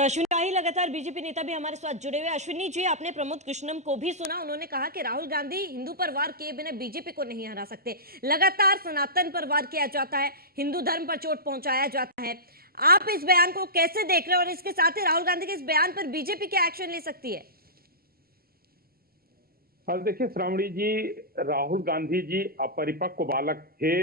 तो अश्विनी ही लगातार बीजेपी नेता भी हमारे साथ जुड़े हुए। अश्विनी जी, आपने प्रमोद कृष्णम को भी सुना, उन्होंने कहा कि राहुल गांधी हिंदू पर वार किए बिना बीजेपी को नहीं हरा सकते। लगातार सनातन पर वार किया जाता है, हिंदू धर्म पर चोट पहुंचाया जाता है। आप इस बयान को कैसे देख रहे हैं और इसके साथ ही राहुल गांधी के इस बयान पर बीजेपी क्या एक्शन ले सकती है? देखिए श्रावणी जी, राहुल गांधी जी अपरिपक्व बालक थे।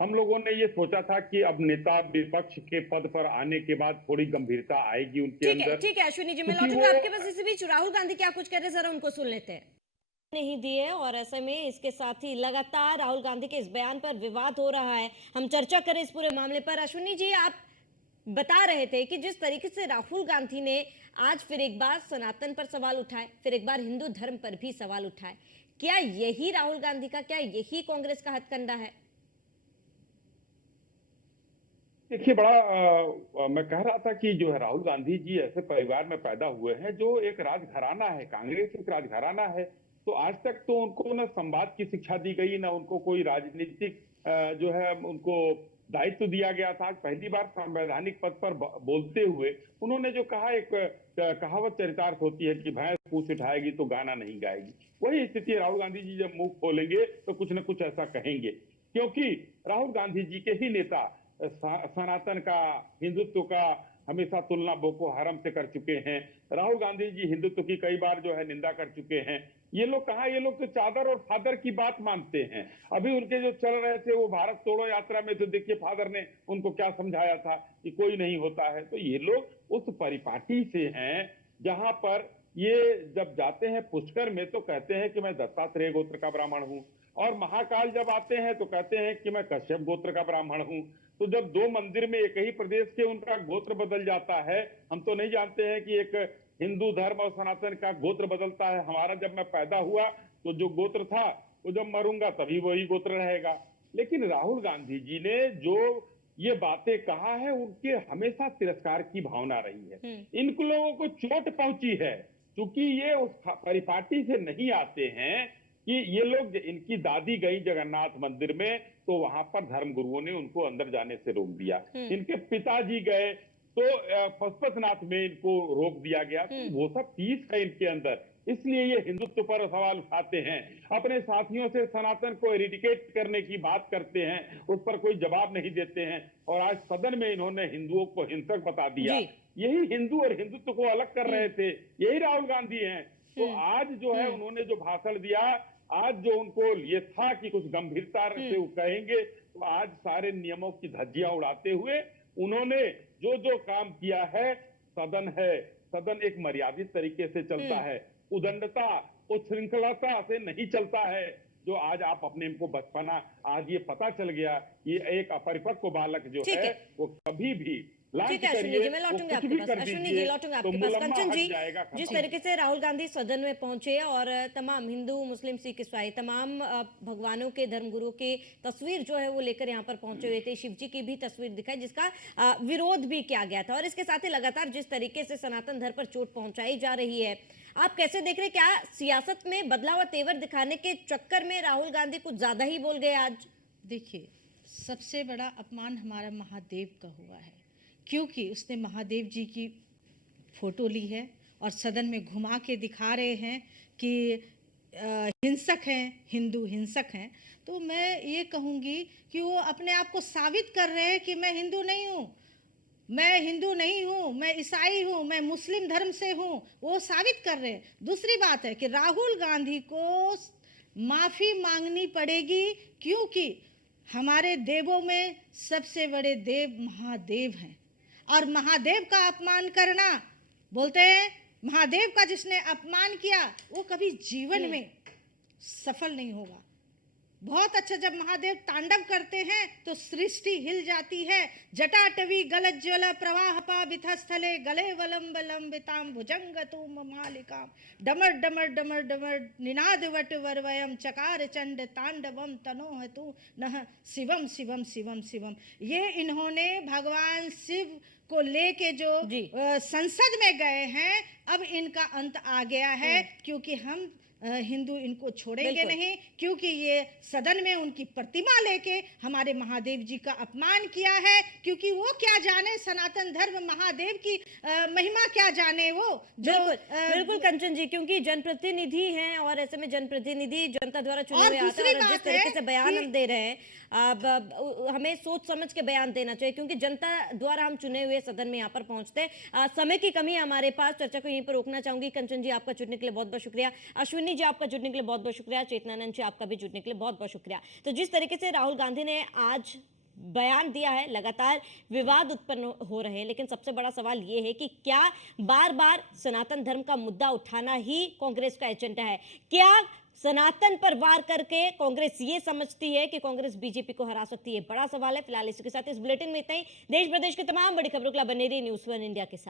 हम लोगों ने ये सोचा था कि अब नेता विपक्ष के पद पर आने के बाद थोड़ी गंभीरता आएगी उनके अंदर, ठीक है अश्विनी जी, मैं क्योंकि लौटूंगा वो आपके पास। इसी बीच राहुल गांधी क्या कुछ कह रहे हैं, जरा उनको सुन लेते हैं। नहीं दिए और ऐसे में इसके साथ ही लगातार राहुल गांधी के इस बयान पर विवाद हो रहा है। हम चर्चा करें इस पूरे मामले पर। अश्विनी जी, आप बता रहे थे कि जिस तरीके से राहुल गांधी ने आज फिर एक बार सनातन पर सवाल उठाए, फिर एक बार हिंदू धर्म पर भी सवाल उठाए, क्या यही राहुल गांधी का, क्या यही कांग्रेस का हथकंडा है? देखिए बड़ा मैं कह रहा था कि जो है राहुल गांधी जी ऐसे परिवार में पैदा हुए हैं जो एक राजघराना है, कांग्रेस एक राजघराना है। तो आज तक तो उनको न संवाद की शिक्षा दी गई, ना उनको कोई राजनीतिक जो है उनको दायित्व दिया गया था। आज पहली बार संवैधानिक पद पर बोलते हुए उन्होंने जो कहा, एक कहावत चरितार्थ होती है कि भैंस पूंछ उठाएगी तो गाना नहीं गाएगी। वही स्थिति है, राहुल गांधी जी जब मुंह खोलेंगे तो कुछ न कुछ ऐसा कहेंगे, क्योंकि राहुल गांधी जी के ही नेता सनातन का, हिंदुत्व का हमेशा तुलना बोको हराम से कर चुके हैं। राहुल गांधी जी हिंदुत्व की कई बार जो है निंदा कर चुके हैं। ये लोग कहा, ये लोग तो चादर और फादर की बात मानते हैं। अभी उनके जो चल रहे थे वो भारत तोड़ो यात्रा में, तो देखिए फादर ने उनको क्या समझाया था कि कोई नहीं होता है। तो ये लोग उस परिपाटी से हैं जहां पर ये जब जाते हैं पुष्कर में तो कहते हैं कि मैं दत्तात्रेय गोत्र का ब्राह्मण हूं, और महाकाल जब आते हैं तो कहते हैं कि मैं कश्यप गोत्र का ब्राह्मण हूं। तो जब दो मंदिर में एक ही प्रदेश के उनका गोत्र बदल जाता है, हम तो नहीं जानते हैं कि एक हिंदू धर्म और सनातन का गोत्र बदलता है। हमारा जब मैं पैदा हुआ तो जो गोत्र था, वो जब मरूंगा तभी वही गोत्र रहेगा। लेकिन राहुल गांधी जी ने जो ये बातें कहा है, उनके हमेशा तिरस्कार की भावना रही है। इन लोगों को चोट पहुंची है, क्योंकि ये उस परिपाटी से नहीं आते हैं कि ये लोग, इनकी दादी गई जगन्नाथ मंदिर में तो वहां पर धर्म गुरुओं ने उनको अंदर जाने से रोक दिया। इनके पिताजी गए तो पशुपतिनाथ में इनको रोक दिया गया। तो वो सब पीस है इनके अंदर, इसलिए ये हिंदुत्व पर सवाल उठाते हैं। अपने साथियों से सनातन को एरिडिकेट करने की बात करते हैं, उस पर कोई जवाब नहीं देते हैं। और आज सदन में इन्होंने हिंदुओं को हिंसक बता दिया। यही हिंदू और हिंदुत्व को अलग कर रहे थे, यही राहुल गांधी हैं। तो आज जो है उन्होंने जो भाषण दिया, आज जो उनको ये था कि कुछ गंभीरता से वो कहेंगे, तो आज सारे नियमों की धज्जियां उड़ाते हुए उन्होंने जो जो काम किया है, सदन है, सदन एक मर्यादित तरीके से चलता है, उदंडता उच्छृंखलता से नहीं चलता है। जो आज आप अपने को बचपना, आज ये पता चल गया, ये एक अपरिपक्व बालक जो है वो कभी भी, ठीक है अश्विनी जी, मैं लौटूंगा आपके पास। अश्विनी जी, लौटूंगा आपके पास। कंचन जी, जिस तरीके से राहुल गांधी सदन में पहुंचे और तमाम हिंदू, मुस्लिम, सिख, ईसाई, तमाम भगवानों के, धर्मगुरु की तस्वीर जो है वो लेकर यहाँ पर पहुंचे हुए थे, शिव जी की भी तस्वीर दिखाई जिसका विरोध भी किया गया था, और इसके साथ ही लगातार जिस तरीके से सनातन धर्म पर चोट पहुंचाई जा रही है, आप कैसे देख रहे हैं? क्या सियासत में बदलाव तेवर दिखाने के चक्कर में राहुल गांधी कुछ ज्यादा ही बोल गए आज? देखिए, सबसे बड़ा अपमान हमारा महादेव का हुआ है, क्योंकि उसने महादेव जी की फोटो ली है और सदन में घुमा के दिखा रहे हैं कि हिंसक हैं, हिंदू हिंसक हैं। तो मैं ये कहूँगी कि वो अपने आप को साबित कर रहे हैं कि मैं हिंदू नहीं हूँ, मैं हिंदू नहीं हूँ, मैं ईसाई हूँ, मैं मुस्लिम धर्म से हूँ, वो साबित कर रहे हैं। दूसरी बात है कि राहुल गांधी को माफ़ी मांगनी पड़ेगी, क्योंकि हमारे देवों में सबसे बड़े देव महादेव हैं, और महादेव का अपमान करना, बोलते हैं महादेव का जिसने अपमान किया वो कभी जीवन में सफल नहीं होगा। बहुत अच्छा, जब महादेव तांडव करते हैं तो सृष्टि हिल जाती है। जटाटवी गलज्ज्वल प्रवाह पाविथस्थले गले वलंब लंबिताम भुजंगतु मालिकाम डमर डमर डमर डमर निनाद वट वरवयम चकार चंड तांडवम तनोहतु नह शिवम शिवम शिवम शिवम। ये इन्होंने भगवान शिव को लेके जो संसद में गए हैं, अब इनका अंत आ गया है, क्योंकि हम हिंदू इनको छोड़ेंगे बिल्कुल। नहीं, क्योंकि ये सदन में उनकी प्रतिमा लेके हमारे महादेव जी का अपमान किया है। क्योंकि वो क्या जाने सनातन धर्म, महादेव की महिमा क्या जाने वो जो बिल्कुल बिल्कुल कंचन जी, क्योंकि जनप्रतिनिधि हैं और ऐसे में जनप्रतिनिधि जनता द्वारा चुने और हुए आते हैं, दूसरी और जिस बात तरीके है से बयान कि- हम दे रहे हैं, अब हमें सोच समझ के बयान देना चाहिए, क्योंकि जनता द्वारा हम चुने हुए सदन में यहाँ पर पहुंचते हैं। समय की कमी है हमारे पास, चर्चा को यहीं पर रोकना चाहूंगी। कंचन जी आपका जुड़ने के लिए बहुत बहुत शुक्रिया, अश्विनी जी आपका जुड़ने के लिए बहुत बहुत शुक्रिया, चेतनानंद जी आपका भी जुड़ने के लिए बहुत बहुत शुक्रिया। तो जिस तरीके से राहुल गांधी ने आज बयान दिया है, लगातार विवाद उत्पन्न हो रहे हैं, लेकिन सबसे बड़ा सवाल ये है कि क्या बार बार सनातन धर्म का मुद्दा उठाना ही कांग्रेस का एजेंडा है? क्या सनातन पर वार करके कांग्रेस ये समझती है कि कांग्रेस बीजेपी को हरा सकती है? बड़ा सवाल है। फिलहाल इसी के साथ इस बुलेटिन में इतना ही। देश प्रदेश की तमाम बड़ी खबरों के लिए बने रहिए न्यूज़ 1 इंडिया के साथ।